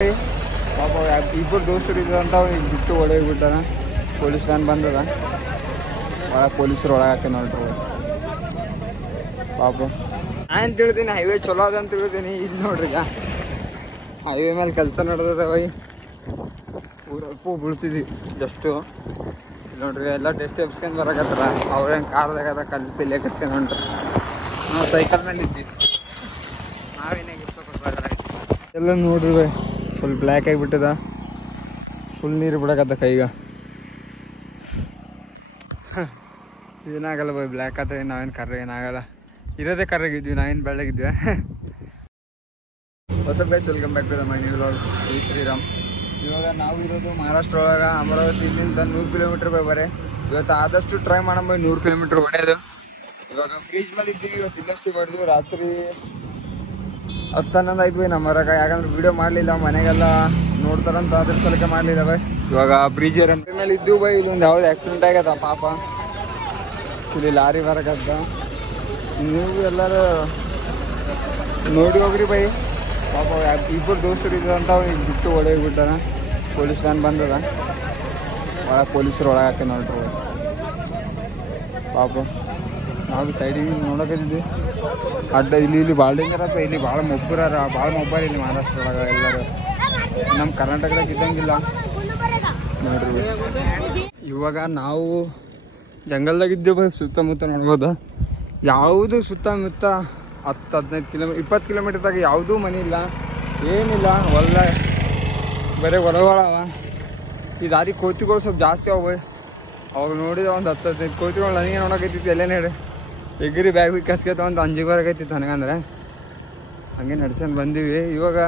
ಪಾಪ ಇಬ್ಬರು ದೋಸ್ತರು ಇದ್ರಂತ ಈಗ ಬಿಟ್ಟು ಹೊಡೆಯೋಗ್ಬಿಟ್ಟಾರ. ಪೊಲೀಸ್ ವ್ಯಾನ್ ಬಂದದ, ಪೊಲೀಸರು ಒಳಗೆ ಹಾಕಿ ನೋಡ್ರಿ ಪಾಪ. ನಾನು ತಿಳಿದೀನಿ ಹೈವೇ ಚಲೋ ಅದ ಅಂತ ತಿಳಿದೀನಿ. ಇಲ್ಲಿ ನೋಡ್ರಿ ಈಗ ಹೈವೇ ಮೇಲೆ ಕೆಲಸ ನಡೆದದ ಬೈ. ಊರಪ್ಪು ಬೀಳ್ತಿದ್ವಿ ಜಸ್ಟು. ಇಲ್ಲಿ ನೋಡ್ರಿ ಎಲ್ಲ ಟೆಸ್ಟ್ ಎಬ್ಸ್ಕೊಂಡು ಬರಕತ್ತಾರ. ಅವ್ರೇನು ಕಾರ್ದಾಗದ ಕಲ್ಲು ಪಿಲ್ಲೆ ಕಟ್ಸ್ಕೊಂಡು ಹೊಂಟ್ರಿ. ನಾವು ಸೈಕಲ್ ಮೇಲೆ ಇದ್ವಿ. ನಾವೇನಾಗ ಎಲ್ಲ ನೋಡ್ರಿ ಬೈ ಫುಲ್ ಬ್ಲ್ಯಾಕ್ ಆಗಿಬಿಟ್ಟದ. ಫುಲ್ ನೀರು ಬಿಡಕತ್ತ ಕೈಗ. ಏನಾಗಲ್ಲ ಬೈ, ಬ್ಲ್ಯಾಕ್ ಆದ್ರೆ ನಾವೇನು ಕರ್ರ ಏನಾಗಲ್ಲ. ಇರೋದೇ ಕರ್ರಾಗಿದ್ವಿ, ನಾವೇನು ಬೆಳ್ಳಗಿದ್ವಿ. ಹೊಸ guys, welcome back to the my new vlog. ಜೈ ಶ್ರೀರಾಮ್. ಇವಾಗ ನಾವು ಇರೋದು ಮಹಾರಾಷ್ಟ್ರ ಒಳಗೆ, ಅಮರಾವತಿ ಇಲ್ಲಿಂದ 100 ಕಿಲೋಮೀಟರ್ ಬೈ ಬರೀ. ಇವತ್ತು ಆದಷ್ಟು ಟ್ರೈ ಮಾಡೋಣ ಬೈ 100 ಕಿಲೋಮೀಟರ್ ಹೊಡೆಯೋದು. ಇವಾಗ ಬ್ರಿಡ್ಜ್ ಮೇಲೆ ಇದ್ದೀವಿ. ಇವತ್ತು ಇಲ್ಲಷ್ಟು ಹೊಡೆದು ರಾತ್ರಿ 10-11 ಆಯ್ತು ಬೈ ನಮ್ಮ ಹೊರಗೆ. ಯಾಕಂದ್ರೆ ವಿಡಿಯೋ ಮಾಡಲಿಲ್ಲ, ಮನೆಗೆಲ್ಲ ನೋಡ್ತಾರಂತ ಅದ್ರ ಸಲಕ್ಕೆ ಮಾಡಲಿಲ್ಲ ಬೈ. ಇವಾಗ ಬ್ರಿಡ್ಜ್ ಅಂತ ಮೇಲೆ ಇದ್ದೀವಿ ಬೈ. ಇಲ್ಲೊಂದು ಯಾವ್ದು ಆಕ್ಸಿಡೆಂಟ್ ಆಗ್ಯದ ಪಾಪ. ಇಲ್ಲಿ ಲಾರಿ ಬರಕತ್ತ. ನೀವು ಎಲ್ಲರೂ ನೋಡಿ ಹೋಗ್ರಿ ಬೈ. ಪಾಪ ಇಬ್ಬರು ದೋಸ್ತರು ಇದ್ರಂತ ಈಗ ಬಿಟ್ಟು ಹೊಡೆಯೋಗ್ಬಿಟ್ಟಾರ. ಪೊಲೀಸ್ ವ್ಯಾನ್ ಬಂದದ, ಪೊಲೀಸರು ಒಳಗೆ ಹಾಕಿ ನೋಡ್ರಿ ಪಾಪ. ನಾವು ಸೈಡಿಗೆ ನೋಡೋಕಿದ್ವಿ ಅಡ್ಡ. ಇಲ್ಲಿ ಭಾಳ ಡೇಂಜರ್ ಅಪ್ಪ. ಇಲ್ಲಿ ಭಾಳ ಮೊಬ್ಬರ ಇಲ್ಲಿ ಮಹಾರಾಷ್ಟ್ರ ಒಳಗೆ ಎಲ್ಲರೂ. ನಮ್ಮ ಕರ್ನಾಟಕದಾಗ ಇದ್ದಂಗಿಲ್ಲ ನೋಡ್ರಿ. ಇವಾಗ ನಾವು ಜಂಗಲ್ದಾಗ ಇದ್ದೇವೆ. ಸುತ್ತಮುತ್ತ ನೋಡ್ಬೋದು. ಯಾವುದು ಸುತ್ತಮುತ್ತ 10-15 ಕಿಲೋಮೀಟರ್ 20 ಕಿಲೋಮೀಟರ್ದಾಗ ಯಾವುದೂ ಮನೆ ಇಲ್ಲ, ಏನಿಲ್ಲ. ಬರೀ ಹೊರಗೊಳ. ಈ ದಾರಿ ಕೋತಿಗಳು ಸ್ವಲ್ಪ ಜಾಸ್ತಿ ಅವ. ಅವಾಗ ನೋಡಿದ ಒಂದು 10-15 ಕೋತಿಗಳು ನನಗೆ ನೋಡೋಕೈತಿತ್ತು. ಎಲ್ಲೇ ನೋಡಿ ಎಗ್ರಿ ಬ್ಯಾಗ್ ಬಿ ಕಸ್ಕೈತ ಒಂದು ಅಂಜಿಗೆ ಬರಕೈತಿತ್ತು ನನಗಂದ್ರೆ. ಹಂಗೆ ನಡ್ಸ್ಕೊಂಡು ಬಂದೀವಿ. ಇವಾಗ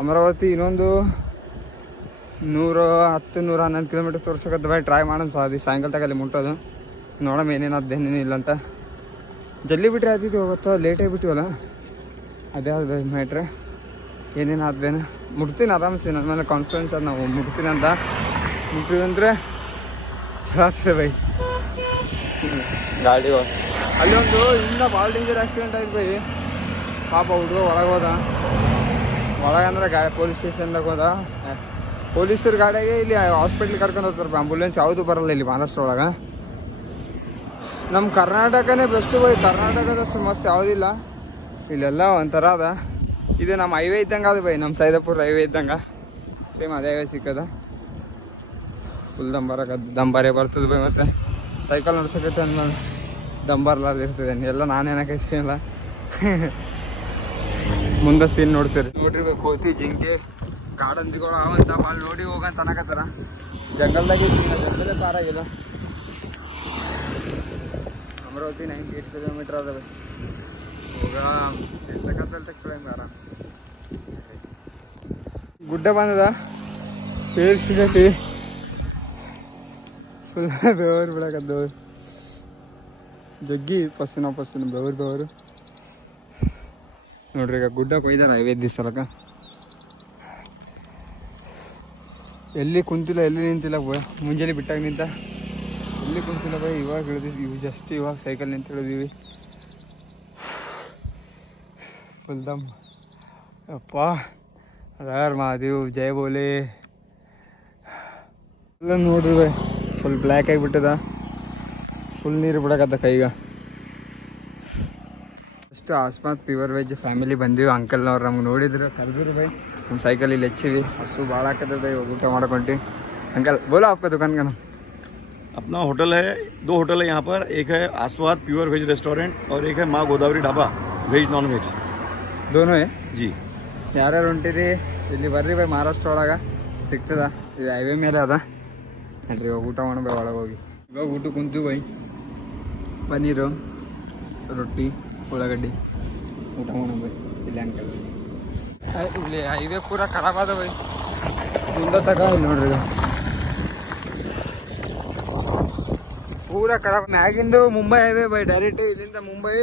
ಅಮರಾವತಿ ಇನ್ನೊಂದು 110-111 ಕಿಲೋಮೀಟರ್ ತೋರ್ಸಕತ್ತ ಬೈ. ಟ್ರೈ ಮಾಡೋಣ ಸಾಧಿ ಸಾಯಂಕಾಲ ತಗಲ್ಲಿ ಮುಟ್ಟೋದು. ನೋಡಮ್ಮ ಏನೇನಾದ್ದೇನೇನಿಲ್ಲ ಅಂತ. ಜಲ್ದಿ ಬಿಟ್ಟರೆ ಆದಿದ್ದು ಹೋಗುತ್ತೋ, ಲೇಟ್ ಆಗಿಬಿಟ್ಟಿವಲ್ಲ. ಅದೇ ಅದು ಬೈ ಮ್ಯಾಟ್ರೆ. ಏನೇನಾದ್ದೇನು ಮುಟ್ತೀನಿ ಆರಾಮಿಸಿ. ನನ್ನ ಮೇಲೆ ಕಾನ್ಫಿಡೆನ್ಸ್ ಅದು. ನಾವು ಮುಟ್ತೀನಿ ಅಂತ ಮುಟ್ಟಿದಂದ್ರೆ ಚಲೋ ಆಗ್ತದೆ ಬೈ. ಗಾಡಿ ಅಲ್ಲಿ ಒಂದು ಇನ್ನೂ ಭಾಳ ಡೇಂಜರ್ ಆಕ್ಸಿಡೆಂಟ್ ಆಯ್ತು ಬೈ. ಪಾಪ ಹುಡುಗ ಒಳಗೆ ಹೋದ. ಒಳಗಂದ್ರೆ ಪೊಲೀಸ್ ಸ್ಟೇಷನ್ದಾಗ ಹೋದ. ಪೊಲೀಸರ ಗಾಡಿಯಾಗೆ ಇಲ್ಲಿ ಹಾಸ್ಪಿಟ್ಲಿಗೆ ಕರ್ಕೊಂಡು ಹೋಗ್ತಾರೆ. ಆಂಬುಲೆನ್ಸ್ ಯಾವುದು ಬರಲ್ಲ ಇಲ್ಲಿ ಮಹಾರಾಷ್ಟ್ರ ಒಳಗೆ. ನಮ್ಮ ಕರ್ನಾಟಕನೇ ಬೆಸ್ಟು ಬೈ. ಕರ್ನಾಟಕದಷ್ಟು ಮಸ್ತ್ ಯಾವುದಿಲ್ಲ. ಇಲ್ಲೆಲ್ಲ ಒಂಥರ ಅದ. ಇದು ನಮ್ಮ ಹೈವೇ ಇದ್ದಂಗೆ ಅದು ಬೈ. ನಮ್ಮ ಸೈದಾಪುರ ಹೈವೇ ಇದ್ದಂಗೆ ಸೇಮ್ ಅದೇ ಹೈವೇ ಸಿಕ್ಕದ. ಫುಲ್ ದಂಬಾರೇ ಬರ್ತದೆ ಬೈ. ಮತ್ತು ಸೈಕಲ್ ನಡ್ಸಕೈತೆ ಅಂದ್ಮೇಲೆ ದಂಬಾರ್ಲಾರ್ದು ಇರ್ತದೆ ಎಲ್ಲ. ನಾನೇನಕೈತಿ ಇಲ್ಲ. ಮುಂದೆ ಸೀನ್ ನೋಡ್ತೀರಿ ನೋಡ್ರಿ ಬೈ. ಕೋತಿ, ಜಿಂಕೆ, ಕಾಡಂದಿಗಳು ಅವಂತ ಭಾಳ ನೋಡಿ ಹೋಗಂತ ಅನ್ನಕತ್ತಾರ. ಜಂಗಲ್ದಾಗೆ ಜಂಗಲೇ ಪಾರಾಗಿಲ್ಲ. ಅಮರಾವತಿ 98 ಕಿಲೋಮೀಟರ್ ಅದಾವೆ. ಹೋಗ ಆರಾಮ್. ಗುಡ್ಡ ಬಂದದ. ಪೇಲ್ ಸಿಗತಿ ಫುಲ್ ಬೆವರು ಬಿಡಕದ್ದವು. ಜಗ್ಗಿ ಪಸ್ಸಿನ ಬೆವರು ನೋಡ್ರಿ. ಈಗ ಗುಡ್ಡ ಕೊಯ್ದಾರ ಹೈವೇ ದಿವ್ಸಲಕ. ಎಲ್ಲಿ ಕುಂತಿಲ್ಲ, ಎಲ್ಲಿ ನಿಂತಿಲ್ಲ. ಮುಂಜಾನೆ ಬಿಟ್ಟಾಗ ನಿಂತ ಎಲ್ಲಿ ಕುಂತಿಲ್ಲ ಬೈ. ಇವಾಗ ಇಳಿದಿದ್ವಿ ಜಸ್ಟ್. ಇವಾಗ ಸೈಕಲ್ ನಿಂತು ಇಳಿದೀವಿ. ಫುಲ್ ದಮ್ ಅಪ್ಪ. ರಾರ್ ಮಹಾದೇವ್ ಜೈ ಬೋಲೆ. ಎಲ್ಲ ನೋಡ್ರಿ ಬೈ ಫುಲ್ ಬ್ಲ್ಯಾಕ್ ಆಗಿಬಿಟ್ಟದ. ಫುಲ್ ನೀರು ಬಿಡಕತ್ತ ಕೈಗ. ಅಷ್ಟು ಆಸ್ಮಾತ್ ಪ್ಯೂರ್ ವೆಜ್ ಫ್ಯಾಮಿಲಿ ಬಂದೀವಿ. ಅಂಕಲ್ನವ್ರು ನಮ್ಗೆ ನೋಡಿದ್ರು, ಕರೆದ್ರು ಬೈ. ನಮ್ಮ ಸೈಕಲ್ ಇಲ್ಲಿ ಹೆಚ್ಚಿವಿ. ಹಸು ಭಾಳ ಹಾಕತ್ತದ. ಇವಾಗ ಊಟ ಮಾಡ್ಕೊಂಡ್ವಿ. अंकल बोलो आपका दुकान का नाम। अपना होटल है, 2 होटल है यहाँ पर। एक है आस्वाद प्योर वेज रेस्टोरेंट और एक है माँ Godavari dhaba veg non veg दोनों है जी। ಯಾರ್ಯಾರು ಹೊಂಟಿರಿ ಇಲ್ಲಿ ಬರ್ರಿ ಬೈ. ಮಹಾರಾಷ್ಟ್ರ ಒಳಗೆ ಸಿಗ್ತದ. ಇದು ಹೈವೇ ಮೇಲೆ ಅದ ನೋಡ್ರಿ. ಇವಾಗ ಊಟ ಮಾಡೋಣ ಬೈ ಒಳಗೆ ಹೋಗಿ. ಇವಾಗ ಊಟ ಕುಂತೀವಿ ಬೈ. ಪನ್ನೀರು, ರೊಟ್ಟಿ, ಉಳ್ಳಾಗಡ್ಡಿ ಊಟ ಮಾಡೋಣ ಬೈ. ಇಲ್ಲಿ ಅಂಕಲ್ ಇಲ್ಲಿ ಹೈವೇ ಪೂರ ಖರಾಬ್ ಅದ ಬೈ. ಮುಂದೆ ತಗ ಇಲ್ಲಿ ನೋಡ್ರಿ ಪೂರ ಖರಾಬ್. ಮ್ಯಾಗಿಂದು ಮುಂಬೈ ಹೈವೇ ಬೈ. ಡೈರೆಕ್ಟ್ ಇಲ್ಲಿಂದ ಮುಂಬೈ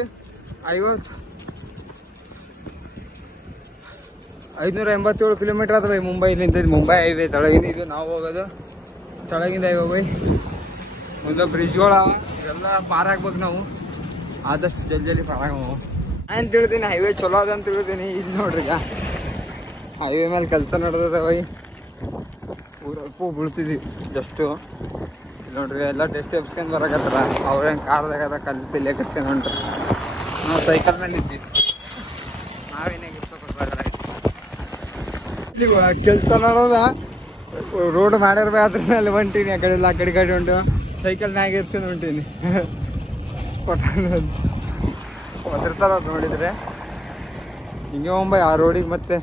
587 ಕಿಲೋಮೀಟರ್ ಅದ ಬೈ ಮುಂಬೈಲಿಂದ. ಮುಂಬೈ ಹೈವೇ ತಳಗಿಂದ ಇದು ನಾವು ಹೋಗೋದು. ತಳಗಿಂದ ಹೈವೇ ಬೈ. ಮುಂದೆ ಬ್ರಿಡ್ಜ್ಗಳ ಇವೆಲ್ಲ ಪಾರಾಗ್ಬೇಕು ನಾವು. ಆದಷ್ಟು ಜಲ್ದಿ ಪಾರಾಗ. ನಾನು ತಿಳಿದೀನಿ ಹೈವೇ ಚಲೋ ಅದ ಅಂತ ತಿಳಿದೀನಿ. ಇಲ್ಲಿ ನೋಡ್ರಿ ಈಗ ಹೈವೇ ಮೇಲೆ ಕೆಲಸ ನಡೆದದ ಬೈ. ಊರಪ್ಪು ಬೀಳ್ತಿದ್ವಿ ಜಸ್ಟು. ನೋಡ್ರಿ ಎಲ್ಲ ಟೆಸ್ಟ್ ಎಬ್ಸ್ಕೊಂಡು ಬರಕತ್ತಾರ. ಅವ್ರೇನು ಕಾರ್ದಾಗ ಕಲ್ಲು ತಿಲ್ಲೆ ಕಟ್ಸ್ಕೊಂಡು ಹೊಂಟ್ರಿ. ನಾವು ಸೈಕಲ್ ಮೇಲೆ ಇದ್ವಿ. ನಾವೇನಾಗ ಇಲ್ಲಿ ಕೆಲಸ ನೋಡೋದ ರೋಡ್ ಮಾಡ್ಯಾರ ಅದ್ರ ಮೇಲೆ ಹೊಂಟೀನಿ. ಆ ಕಡೆ ಎಲ್ಲ ಆ ಕಡೆ ಹೊಂಟು ಸೈಕಲ್ ಮ್ಯಾಗ ಇರ್ಸ್ಕೊಂಡು ಹೊಂಟೀನಿ. ಒದಿರ್ತಾರ ನೋಡಿದ್ರೆ ಹಿಂಗೆ ಒಂಬೈ ಆ ರೋಡಿಗೆ ಮತ್ತೆ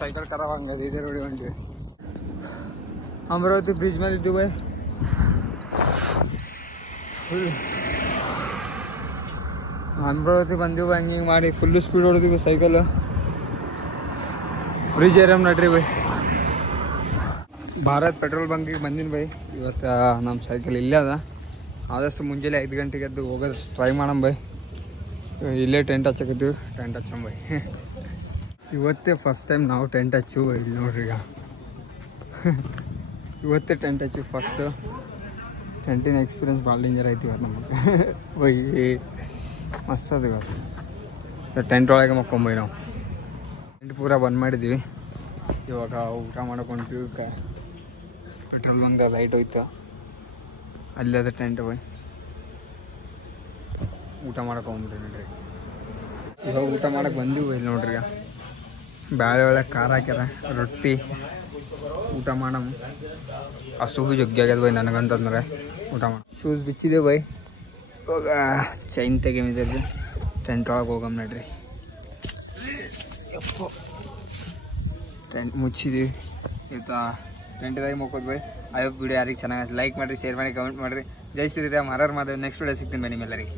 ಸೈಕಲ್ ಖರಾಬ್ ಹಂಗದ. ಇದೇ ರೋಡಿಗೆ ಹೊಂಟಿವಿ. ಅಮರಾವತಿ ಬ್ರಿಡ್ಜ್ ಮೇಲೆ ಇದ್ದು ಬೈ. ಫುಲ್ ಅಮರಾವತಿ ಬಂದೀವಿ ಹಂಗೆ ಹಿಂಗೆ ಮಾಡಿ ಫುಲ್ಲು ಸ್ಪೀಡ್ ಹೊಡೆದಿವಿ ಸೈಕಲ್. ಬ್ರಿಡ್ಜ್ ಏರಿಯಮ್ ನಡ್ರಿ ಬೈ. ಭಾರತ್ ಪೆಟ್ರೋಲ್ ಬಂಕಿಗೆ ಬಂದೀನಿ ಬೈ. ಇವತ್ತು ನಮ್ಮ ಸೈಕಲ್ ಇಲ್ಲೇ ಅದ. ಆದಷ್ಟು ಮುಂಜಾನೆ 5 ಗಂಟೆಗೆ ಎದ್ದು ಹೋಗೋದು ಟ್ರೈ ಮಾಡಮ್ ಬೈ. ಇಲ್ಲೇ ಟೆಂಟ್ ಹಚ್ಚಕತ್ತೀವಿ. ಟೆಂಟ್ ಹಚ್ಚಮ್ ಬೈ. ಇವತ್ತೇ ಫಸ್ಟ್ ಟೈಮ್ ನಾವು ಟೆಂಟ್ ಹಚ್ಚು ಇಲ್ಲಿ ನೋಡ್ರಿ. ಈಗ ಇವತ್ತೇ ಟೆಂಟ್ ಹಚ್ಚಿ ಫಸ್ಟ್. ಟೆಂಟಿನ ಎಕ್ಸ್ಪೀರಿಯನ್ಸ್ ಭಾಳ ಡೇಂಜರ್ ಐತಿ ಇವತ್ತು ನಮಗೆ ಬೈ. ಮಸ್ತ್ ಅದು ಇವತ್ತು. ಟೆಂಟ್ ಒಳಗೆ ಮಕ್ಕೊಂಬೈ ನಾವು. ಟೆಂಟ್ ಪೂರ ಬಂದ್ ಮಾಡಿದ್ವಿ. ಇವಾಗ ಊಟ ಮಾಡ್ಕೊಂಡ್ವಿ. ಪೆಟ್ರೋಲ್ ಬಂದ ಲೈಟ್ ಹೋಯ್ತು. ಅಲ್ಲಿ ಅದ ಟೆಂಟ್ ಬೈ. ಊಟ ಮಾಡಕ್ಕೆ ಹೋಗ್ಬಿಟ್ರಿ ನೋಡ್ರಿ. ಇವಾಗ ಊಟ ಮಾಡಕ್ಕೆ ಬಂದೀವಿ ಇಲ್ಲಿ ನೋಡ್ರಿ. ಬ್ಯಾಳೆ ಒಳಗೆ ಖಾರ ಹಾಕ್ಯಾರ, ರೊಟ್ಟಿ ಊಟ ಮಾಡಮ್. ಅಷ್ಟು ಭೀ ಜಗ್ಗಿ ಆಗ್ಯದ ಬೈ ನನಗಂತಂದ್ರೆ ಊಟ ಮಾಡಿ. ಶೂಸ್ ಬಿಚ್ಚಿದೆ ಬೈ. ಇವಾಗ ಚೈನ್ ತೆಗೆಮಿದ್ರಿ. ಟೆಂಟ್ ಒಳಗೆ ಹೋಗಮ್ ನೋಡ್ರಿ. ಯಪ್ಪ ಟೆಂಟ್ ಮುಚ್ಚಿದ್ವಿ. ಇವತ್ತು ಟೆಂಟ್ದಾಗಿ ಮುಕ್ಕೋದು ಬೈ. ವಿಡಿಯೋ ಯಾರಿಗೆ ಚೆನ್ನಾಗಿ ಲೈಕ್ ಮಾಡಿರಿ, ಶೇರ್ ಮಾಡಿ, ಕಮೆಂಟ್ ಮಾಡಿರಿ. ಜೈ ಶ್ರೀರಾಮ್, ಹರ ಹರ ಮಹಾದೇವ್. ನೆಕ್ಸ್ಟ್ ವಿಡಿಯೋ ಸಿಗ್ತೀನಿ ಬೈ ನಿಮ್ಮೆಲ್ಲರಿಗೆ.